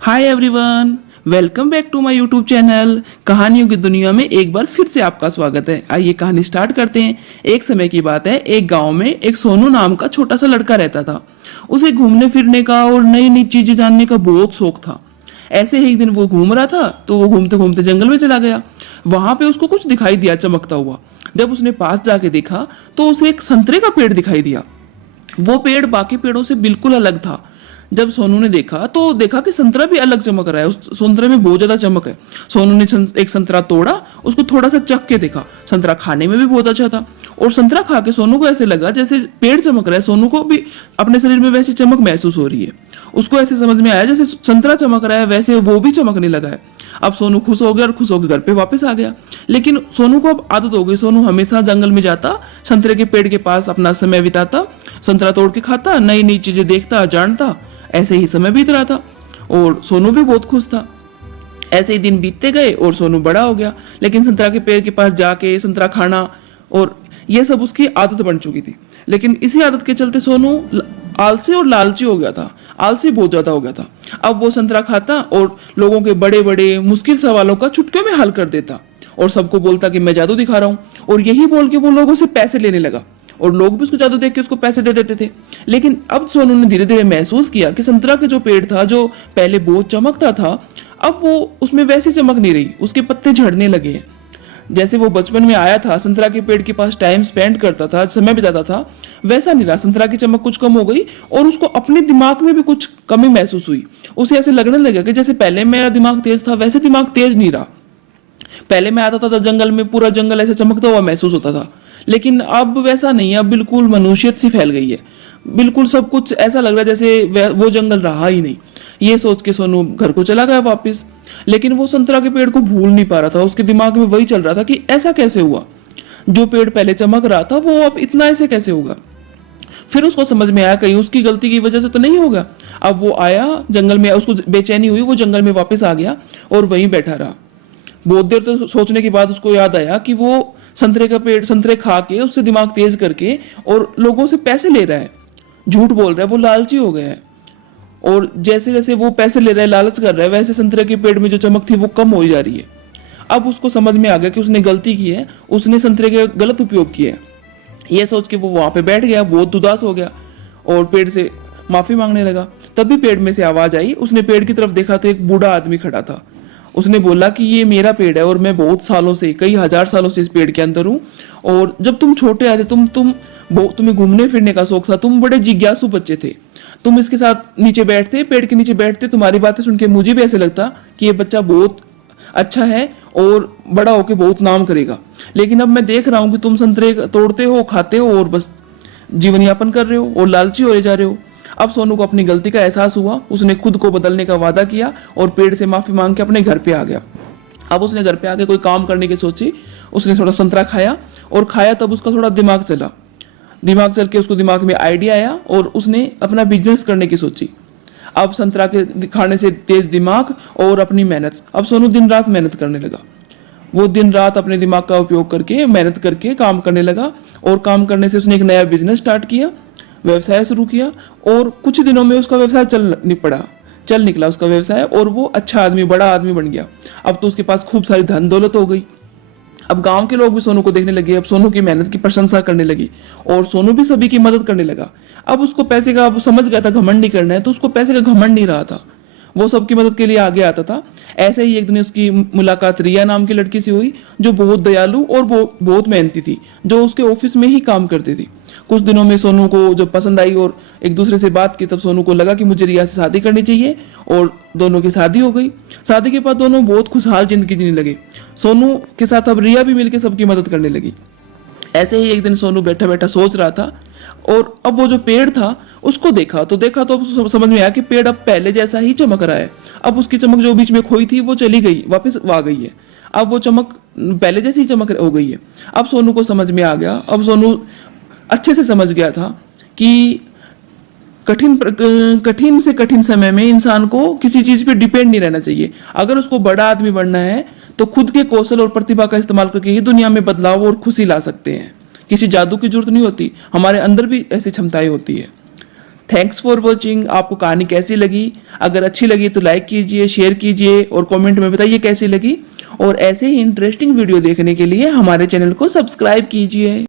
Hi everyone, welcome back to my YouTube channel. कहानियों की दुनिया में एक बार फिर से आपका स्वागत है। आइए कहानी स्टार्ट करते हैं। एक समय की बात है, एक गांव में एक सोनू नाम का छोटा सा लड़का रहता था। उसे घूमने फिरने का और नई नई चीजें जानने का बहुत शौक था। ऐसे ही एक दिन वो घूम रहा था तो वो घूमते घूमते जंगल में चला गया। वहां पे उसको कुछ दिखाई दिया चमकता हुआ। जब उसने पास जाके देखा तो उसे एक संतरे का पेड़ दिखाई दिया। वो पेड़ बाकी पेड़ों से बिल्कुल अलग था। जब सोनू ने देखा तो देखा कि संतरा भी अलग चमक रहा है, उस संतरे में बहुत ज्यादा चमक है। सोनू ने एक संतरा तोड़ा, उसको थोड़ा सा चख के देखा। संतरा खाने में भी बहुत अच्छा था और संतरा खा के सोनू को ऐसे लगा जैसे पेड़ चमक रहा है, सोनू को भी अपने शरीर में वैसी चमक महसूस हो रही है। उसको ऐसे समझ में आया जैसे संतरा चमक रहा है वैसे वो भी चमकने लगा है। अब सोनू खुश हो गया और खुश होकर घर पे वापस आ गया। लेकिन सोनू को अब आदत हो गई, सोनू हमेशा जंगल में जाता, संतरे के पेड़ के पास अपना समय बिताता, संतरा तोड़ के खाता, नई नई चीजें देखता जानता। ऐसे ही समय बीत रहा था और सोनू भी बहुत खुश था। ऐसे ही दिन बीतते गए और सोनू बड़ा हो गया। लेकिन संतरा के पेड़ के पास जाके संतरा खाना और ये सब उसकी आदत बन चुकी थी। लेकिन इसी आदत के चलते सोनू आलसी और लालची हो गया था। आलसी बहुत ज्यादा हो गया था। अब वो संतरा खाता और लोगों के बड़े बड़े मुश्किल सवालों का चुटकियों में हल कर देता और सबको बोलता कि मैं जादू दिखा रहा हूँ। और यही बोल के वो लोगों से पैसे लेने लगा और लोग भी उसको जादू देख के उसको पैसे दे देते थे। लेकिन अब सोनू ने धीरे धीरे महसूस किया कि संतरा के जो पेड़ था, जो पहले बहुत चमकता था, अब वो उसमें वैसी चमक नहीं रही, उसके पत्ते झड़ने लगे हैं। जैसे वो बचपन में आया था, संतरा के पेड़ के पास टाइम स्पेंड करता था, समय बिताता था, वैसा नहीं रहा। संतरा की चमक कुछ कम हो गई और उसको अपने दिमाग में भी कुछ कमी महसूस हुई। उसे ऐसे लगने लगा कि जैसे पहले मेरा दिमाग तेज था वैसे दिमाग तेज नहीं रहा। पहले मैं आता था तो जंगल में पूरा जंगल ऐसे चमकता हुआ महसूस होता था, लेकिन अब वैसा नहीं है। अब बिल्कुल मनुष्यत सी फैल गई है। बिल्कुल सब कुछ ऐसा लग रहा है जैसे वो जंगल रहा ही नहीं। ये सोच के सोनू घर को चला गया वापस। लेकिन वो संतरा के पेड़ को भूल नहीं पा रहा था। उसके दिमाग में वही चल रहा था कि ऐसा कैसे हुआ, जो पेड़ पहले चमक रहा था वो अब इतना ऐसे कैसे होगा। फिर उसको समझ में आया कहीं उसकी गलती की वजह से तो नहीं होगा। अब वो आया जंगल में, उसको बेचैनी हुई, वो जंगल में वापस आ गया और वहीं बैठा रहा। बहुत देर तो सोचने के बाद उसको याद आया कि वो संतरे का पेड़ संतरे खा के उससे दिमाग तेज करके और लोगों से पैसे ले रहा है, झूठ बोल रहा है, वो लालची हो गया है। और जैसे जैसे वो पैसे ले रहा है, लालच कर रहा है, वैसे संतरे के पेड़ में जो चमक थी वो कम हो जा रही है। अब उसको समझ में आ गया कि उसने गलती की है, उसने संतरे के गलत उपयोग किया है। ये सोच के वो वहां पे बैठ गया, बहुत उदास हो गया और पेड़ से माफी मांगने लगा। तभी पेड़ में से आवाज आई। उसने पेड़ की तरफ देखा तो एक बूढ़ा आदमी खड़ा था। उसने बोला कि ये मेरा पेड़ है और मैं बहुत सालों से, कई हजार सालों से इस पेड़ के अंदर हूँ। और जब तुम छोटे आए थे, तुम्हें घूमने फिरने का शौक था, तुम बड़े जिज्ञासु बच्चे थे, तुम इसके साथ नीचे बैठते, पेड़ के नीचे बैठते, तुम्हारी बातें सुन के मुझे भी ऐसे लगता कि ये बच्चा बहुत अच्छा है और बड़ा होके बहुत नाम करेगा। लेकिन अब मैं देख रहा हूँ कि तुम संतरे तोड़ते हो, खाते हो और बस जीवन यापन कर रहे हो और लालची हो जा रहे हो। अब सोनू को अपनी गलती का एहसास हुआ। उसने खुद को बदलने का वादा किया और पेड़ से माफी मांग के अपने घर पे आ गया। अब उसने घर पे आके कोई काम करने की सोची। उसने थोड़ा संतरा खाया और खाया तब उसका थोड़ा दिमाग चला। दिमाग चल के उसको दिमाग में आइडिया आया और उसने अपना बिजनेस करने की सोची। अब संतरा के खाने से तेज दिमाग और अपनी मेहनत, अब सोनू दिन रात मेहनत करने लगा। वो दिन रात अपने दिमाग का उपयोग करके मेहनत करके काम करने लगा और काम करने से उसने एक नया बिजनेस स्टार्ट किया, व्यवसाय शुरू किया और कुछ दिनों में उसका व्यवसाय चल निकला उसका व्यवसाय और वो अच्छा आदमी, बड़ा आदमी बन गया। अब तो उसके पास खूब सारी धन दौलत हो गई। अब गांव के लोग भी सोनू को देखने लगे, अब सोनू की मेहनत की प्रशंसा करने लगी और सोनू भी सभी की मदद करने लगा। अब उसको पैसे का, अब समझ गया था घमंड नहीं करना है, तो उसको पैसे का घमंड नहीं रहा था, वो सबकी मदद के लिए आगे आता था। ऐसे ही एक दिन उसकी मुलाकात रिया नाम की लड़की से हुई, जो बहुत दयालु और बहुत मेहनती थी, जो उसके ऑफिस में ही काम करती थी। कुछ दिनों में सोनू को जब पसंद आई और एक दूसरे से बात की, तब सोनू को लगा कि मुझे रिया से शादी करनी चाहिए और दोनों की शादी हो गई। शादी के बाद दोनों बहुत खुशहाल जिंदगी जीने लगे। सोनू के साथ अब रिया भी मिलकर सबकी मदद करने लगी। ऐसे ही एक दिन सोनू बैठा बैठा सोच रहा था और अब वो जो पेड़ था उसको देखा तो अब उसको समझ में आया कि पेड़ अब पहले जैसा ही चमक रहा है। अब उसकी चमक जो बीच में खोई थी वो चली गई, वापस आ गई है। अब वो चमक पहले जैसी ही चमक हो गई है। अब सोनू को समझ में आ गया। अब सोनू अच्छे से समझ गया था कि कठिन से कठिन समय में इंसान को किसी चीज पे डिपेंड नहीं रहना चाहिए। अगर उसको बड़ा आदमी बनना है तो खुद के कौशल और प्रतिभा का इस्तेमाल करके ही दुनिया में बदलाव और खुशी ला सकते हैं। किसी जादू की जरूरत नहीं होती, हमारे अंदर भी ऐसी क्षमताएं होती है। Thanks for watching. आपको कहानी कैसी लगी? अगर अच्छी लगी तो लाइक कीजिए, शेयर कीजिए और कमेंट में बताइए कैसी लगी। और ऐसे ही इंटरेस्टिंग वीडियो देखने के लिए हमारे चैनल को सब्सक्राइब कीजिए।